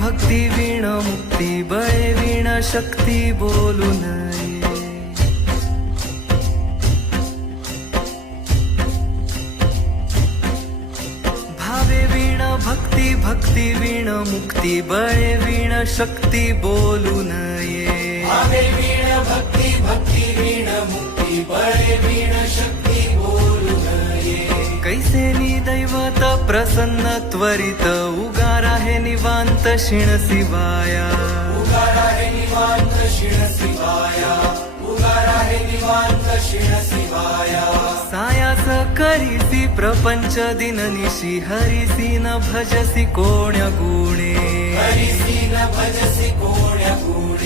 भक्ती वीण मुक्ती बळे वीण शक्ति बोलू नये। भावे वीण भक्ती भक्ती वीण मुक्ती बळे वीण शक्ती बोलू नये। भावे वीण भक्ती भक्ती वीण मुक्ती बळे वीण शक्ति बोलू नये। कैसे नि दैवत प्रसन्न त्वरित आहे निवांत शिण शिवाया निवांत शिण शिवाया निवांत शिण शिवाया सायास करीसी प्रपंच दिननिशी हरिसी न भजसी कोण्या गुणे हरिसी न भजसी कोण्या गुणे. हरिसी न भजसी कोण्या गुणे.